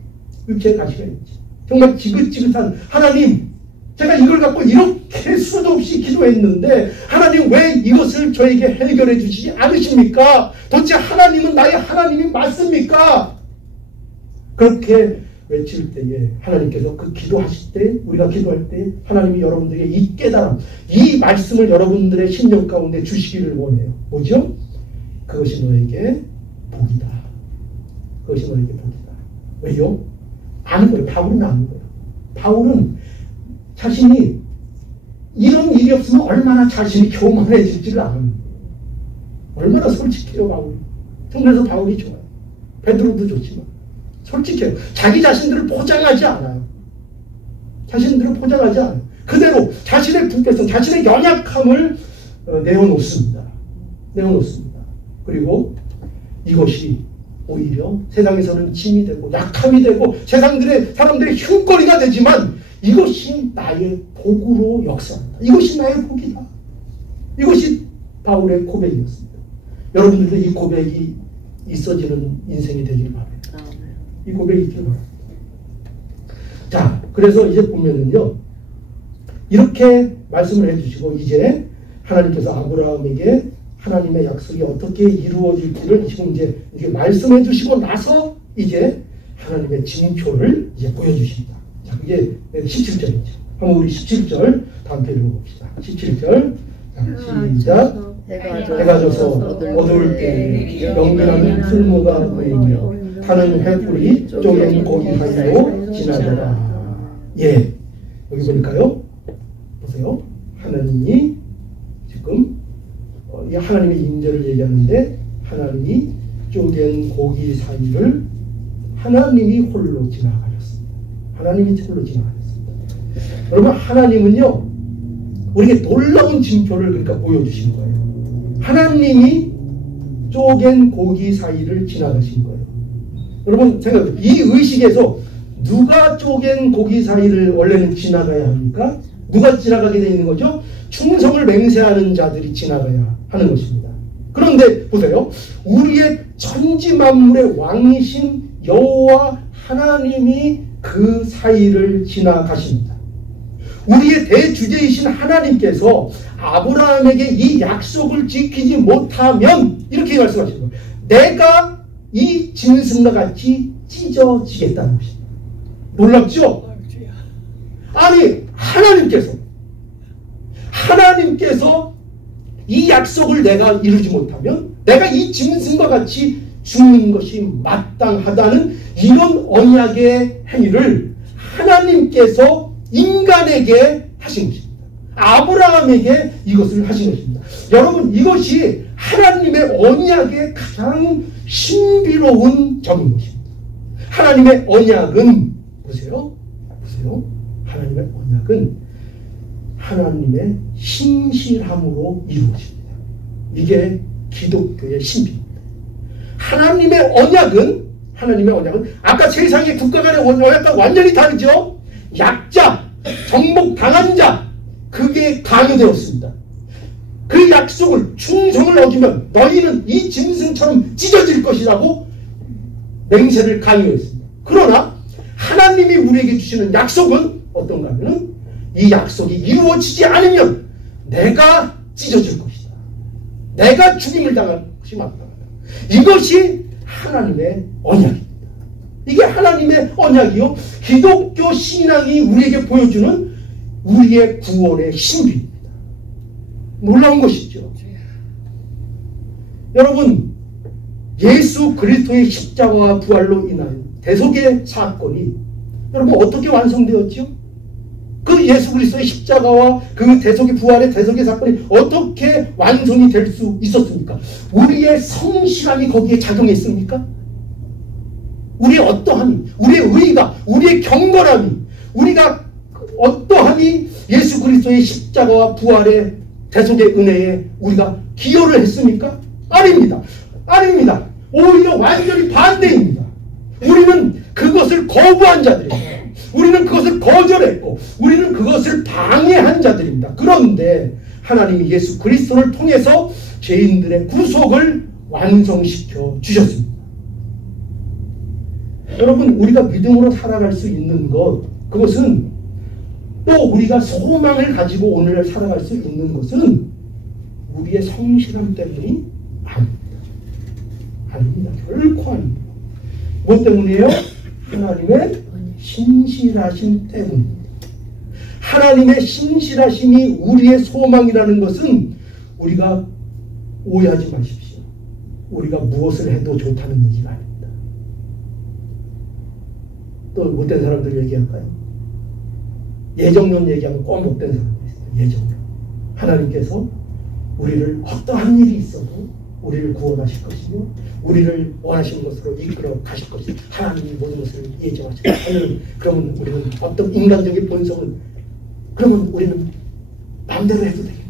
육체의 가시가 있죠. 정말 지긋지긋한 하나님, 제가 이걸 갖고 이렇게 수도 없이 기도했는데 하나님 왜 이것을 저에게 해결해 주시지 않으십니까? 도대체 하나님은 나의 하나님이 맞습니까? 그렇게 외칠 때에 하나님께서 그 기도하실 때 우리가 기도할 때 하나님이 여러분들에게 이 깨달음, 이 말씀을 여러분들의 심령 가운데 주시기를 원해요. 뭐죠? 그것이 너에게 복이다. 그것이 너에게 복이다. 왜요? 아는 거예요. 바울은 아는 거예요. 바울은 자신이 이런 일이 없으면 얼마나 자신이 교만해질지를 아는 거예요. 얼마나 솔직해요, 바울이. 그래서 바울이 좋아요. 베드로도 좋지만 솔직해요. 자기 자신들을 포장하지 않아요. 자신들을 포장하지 않아요. 그대로 자신의 부패성, 자신의 연약함을 내어놓습니다. 그리고 이것이 오히려 세상에서는 짐이 되고 약함이 되고 사람들의 흉거리가 되지만 이것이 나의 복으로 역사한다. 이것이 나의 복이다. 이것이 바울의 고백이었습니다. 여러분들도 이 고백이 있어지는 인생이 되길 바랍니다. 이 고백이 있길 바랍니다. 자, 그래서 이제 보면은요, 이렇게 말씀을 해주시고 이제 하나님께서 아브라함에게 하나님의 약속이 어떻게 이루어질지를 지금 이제 말씀해 주시고 나서 이제 하나님의 징표를 이제 보여주십니다. 자, 그게 17절이죠. 한번 우리 17절 다음 편 읽어봅시다. 17절. 시작. 해가 져서 어두울 때 영변하는 풀무가 보이며 타는 횃불이 쪼갠 고기 사이로 지나더라. 예, 여기 보니까요. 보세요. 하나님이 지금 하나님의 임재를 얘기하는데 하나님이 쪼갠 고기 사이를 하나님이 홀로 지나가셨습니다. 여러분, 하나님은요 우리에게 놀라운 징표를 그러니까 보여주신 거예요. 하나님이 쪼갠 고기 사이를 지나가신 거예요. 여러분 생각해보세요. 이 의식에서 누가 쪼갠 고기 사이를 원래는 지나가야 합니까? 누가 지나가게 되어 있는 거죠? 충성을 맹세하는 자들이 지나가야 하는 것입니다. 그런데 보세요. 우리의 천지만물의 왕이신 여호와 하나님이 그 사이를 지나가십니다. 우리의 대주제이신 하나님께서 아브라함에게 이 약속을 지키지 못하면 이렇게 말씀하시는 거예요. 내가 이 짐승과 같이 찢어지겠다는 것입니다. 놀랍죠? 아니 하나님께서 이 약속을 내가 이루지 못하면 내가 이 짐승과 같이 죽는 것이 마땅하다는 이런 언약의 행위를 하나님께서 인간에게 하신 것입니다. 아브라함에게 이것을 하신 것입니다. 여러분, 이것이 하나님의 언약의 가장 신비로운 점인 것입니다. 하나님의 언약은 보세요. 하나님의 언약은 하나님의 신실함으로 이루어집니다. 이게 기독교의 신비입니다. 하나님의 언약은 아까 세상의 국가 간의 언약과 완전히 다르죠. 약자, 정복당한 자, 그게 강요되었습니다. 그 약속을 충성을 어기면 너희는 이 짐승처럼 찢어질 것이라고 맹세를 강요했습니다. 그러나 하나님이 우리에게 주시는 약속은 어떤가 하면 이 약속이 이루어지지 않으면 내가 찢어질 것이다. 내가 죽임을 당할 것이 마땅하다. 이것이 하나님의 언약입니다. 이게 하나님의 언약이요. 기독교 신앙이 우리에게 보여주는 우리의 구원의 신비입니다. 놀라운 것이죠. 여러분, 예수 그리스도의 십자가와 부활로 인한 대속의 사건이 여러분 어떻게 완성되었죠? 그 예수 그리스도의 십자가와 그 대속의 부활의 대속의 사건이 어떻게 완성이 될 수 있었습니까? 우리의 성실함이 거기에 작용했습니까? 우리의 어떠함이, 우리의 의의가, 우리의 경건함이, 우리가 어떠함이 예수 그리스도의 십자가와 부활의 대속의 은혜에 우리가 기여를 했습니까? 아닙니다. 아닙니다. 오히려 완전히 반대입니다. 우리는 그것을 거부한 자들입니다. 우리는 그것을 거절했고 우리는 그것을 방해한 자들입니다. 그런데 하나님이 예수 그리스도를 통해서 죄인들의 구속을 완성시켜 주셨습니다. 여러분, 우리가 믿음으로 살아갈 수 있는 것, 그것은 또 우리가 소망을 가지고 오늘을 살아갈 수 있는 것은 우리의 성실함 때문이 아닙니다. 아닙니다. 결코 아닙니다. 뭐 때문이에요? 하나님의 신실하심 때문입니다. 하나님의 신실하심이 우리의 소망이라는 것은 우리가 오해하지 마십시오. 우리가 무엇을 해도 좋다는 얘기가 아닙니다. 또 못된 사람들 얘기할까요? 예정론 얘기하면 꼭 못된 사람들 있어요. 예정론. 하나님께서 우리를 어떠한 일이 있어도 우리를 구원하실 것이며 우리를 원하시는 것으로 이끌어 가실 것이며 하나님이 모든 것을 예정하시고 그러면 우리는 어떤 인간적인 본성은 그러면 우리는 마음대로 해도 되겠네요.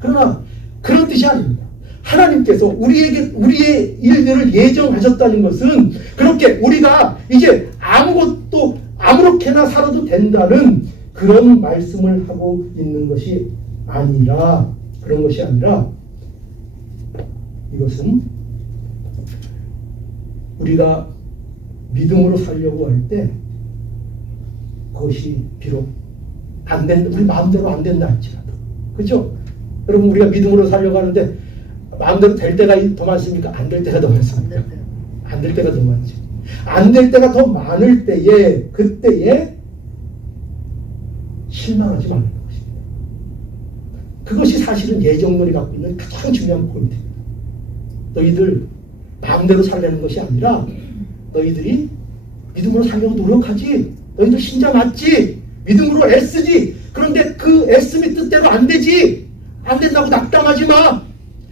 그러나 그런 뜻이 아닙니다. 하나님께서 우리의 일들을 예정하셨다는 것은 그렇게 우리가 이제 아무렇게나 살아도 된다는 그런 말씀을 하고 있는 것이 아니라, 그런 것이 아니라 이것은 우리가 믿음으로 살려고 할 때 그것이 비록 안 된다, 우리 마음대로 안 된다 할지라도, 그렇죠? 여러분, 우리가 믿음으로 살려고 하는데 마음대로 될 때가 더 많습니까? 안 될 때가 더 많습니까? 안 될 때가 더 많죠. 안 될 때가 더 많을 때에, 그때에 실망하지 말는 것입니다. 그것이 사실은 예정론이 갖고 있는 가장 중요한 포인트입니다. 너희들 마음대로 살려는 것이 아니라 너희들이 믿음으로 살려고 노력하지, 너희들 신자 맞지, 믿음으로 애쓰지, 그런데 그 애씀이 뜻대로 안 되지, 안 된다고 낙담하지 마,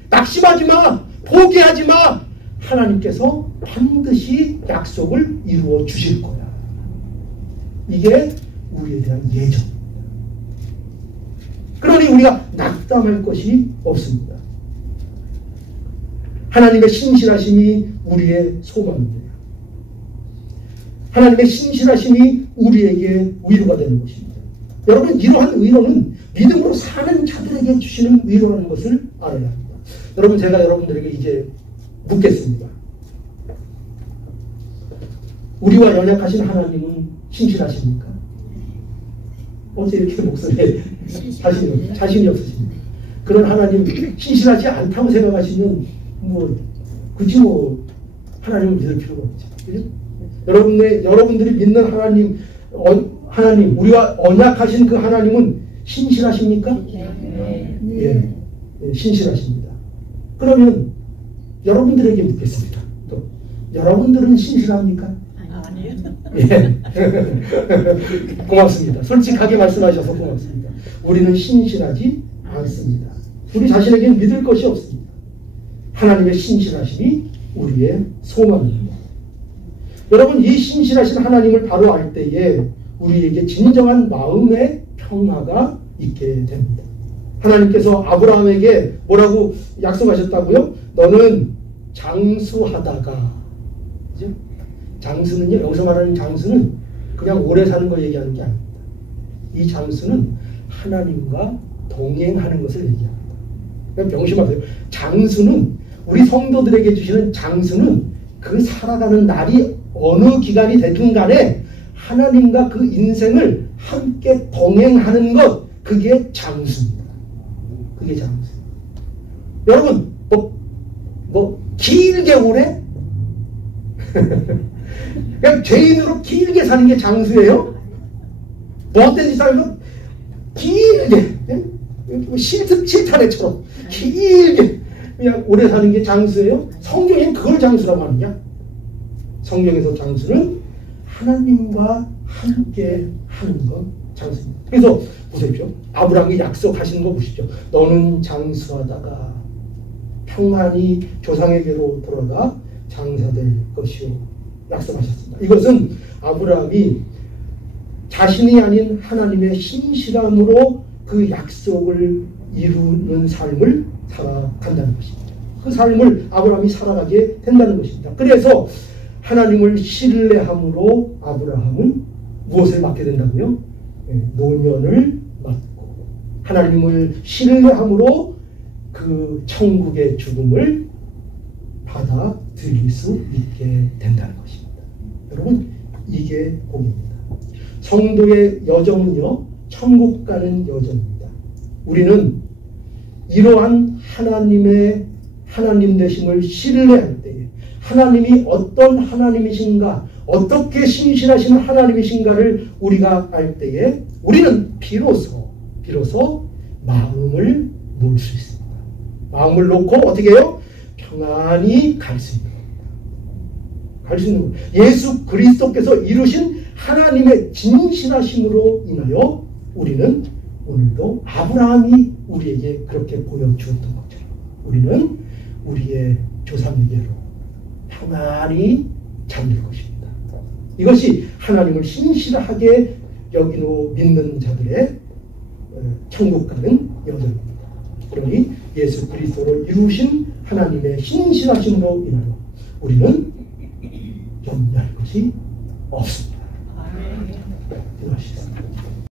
낙심하지 마, 포기하지 마. 하나님께서 반드시 약속을 이루어 주실 거야. 이게 우리에 대한 예정입니다. 그러니 우리가 낙담할 것이 없습니다. 하나님의 신실하심이 우리의 소망입니다. 하나님의 신실하심이 우리에게 위로가 되는 것입니다. 여러분, 이러한 위로는 믿음으로 사는 자들에게 주시는 위로라는 것을 알아야 합니다. 여러분, 제가 여러분들에게 이제 묻겠습니다. 우리와 연약하신 하나님은 신실하십니까? 어째 이렇게 목소리에 자신이 없으십니까? 그런 하나님 신실하지 않다고 생각하시면 굳이 하나님을 믿을 필요가 없죠. 그죠? 여러분들이 믿는 하나님, 우리와 언약하신 그 하나님은 신실하십니까? 예, 신실하십니다. 그러면 여러분들에게 묻겠습니다. 또 여러분들은 신실합니까? 아니요. 예. 고맙습니다. 솔직하게 말씀하셔서 고맙습니다. 우리는 신실하지 않습니다. 우리 자신에게는 믿을 것이 없습니다. 하나님의 신실하심이 우리의 소망입니다. 여러분, 이 신실하신 하나님을 바로 알 때에 우리에게 진정한 마음의 평화가 있게 됩니다. 하나님께서 아브라함에게 뭐라고 약속하셨다고요? 너는 장수하다가, 그죠? 장수는요, 여기서 말하는 장수는 그냥 오래 사는 거 얘기하는 게 아닙니다. 이 장수는 하나님과 동행하는 것을 얘기합니다. 그러니까 명심하세요. 장수는, 우리 성도들에게 주시는 장수는 그 살아가는 날이 어느 기간이 됐든 간에 하나님과 그 인생을 함께 동행하는 것, 그게 장수입니다. 그게 장수. 여러분, 길게 오래? 그냥 죄인으로 길게 사는 게 장수예요? 못된 짓 살고 길게, 실탄애처럼 길게 그냥 오래 사는 게 장수예요? 성경엔 그걸 장수라고 하느냐? 성경에서 장수는 하나님과 함께 하는 건 장수입니다. 그래서 보십시오. 아브라함이 약속하시는 거 보십시오. 너는 장수하다가 평안히 조상에게로 돌아가 장사될 것이요. 약속하셨습니다. 이것은 아브라함이 자신이 아닌 하나님의 신실함으로 그 약속을 이루는 삶을 살아간다는 것입니다. 그 삶을 아브라함이 살아가게 된다는 것입니다. 그래서 하나님을 신뢰함으로 아브라함은 무엇을 맡게 된다고요? 노년을 맡고 하나님을 신뢰함으로 그 천국의 죽음을 받아들일 수 있게 된다는 것입니다. 여러분, 이게 복입니다. 성도의 여정은요, 천국 가는 여정입니다. 우리는 이러한 하나님 되심을 신뢰할 때에 하나님이 어떤 하나님이신가, 어떻게 신실하신 하나님이신가를 우리가 알 때에 우리는 비로소 마음을 놓을 수 있습니다. 마음을 놓고 어떻게 해요? 평안히 갈 수 있는 겁니다. 갈 수 있는 겁니다. 예수 그리스도께서 이루신 하나님의 진실하심으로 인하여 우리는 오늘도 아브라함이 우리에게 그렇게 보여주었던 것처럼 우리는 우리의 조상에게로 평안히 잠들 것입니다. 이것이 하나님을 신실하게 여기고 믿는 자들의 천국 가는 여정입니다. 그러니 예수 그리스도를 이루신 하나님의 신실하심으로 인하여 우리는 염려할 것이 없습니다. 기도하시겠습니다.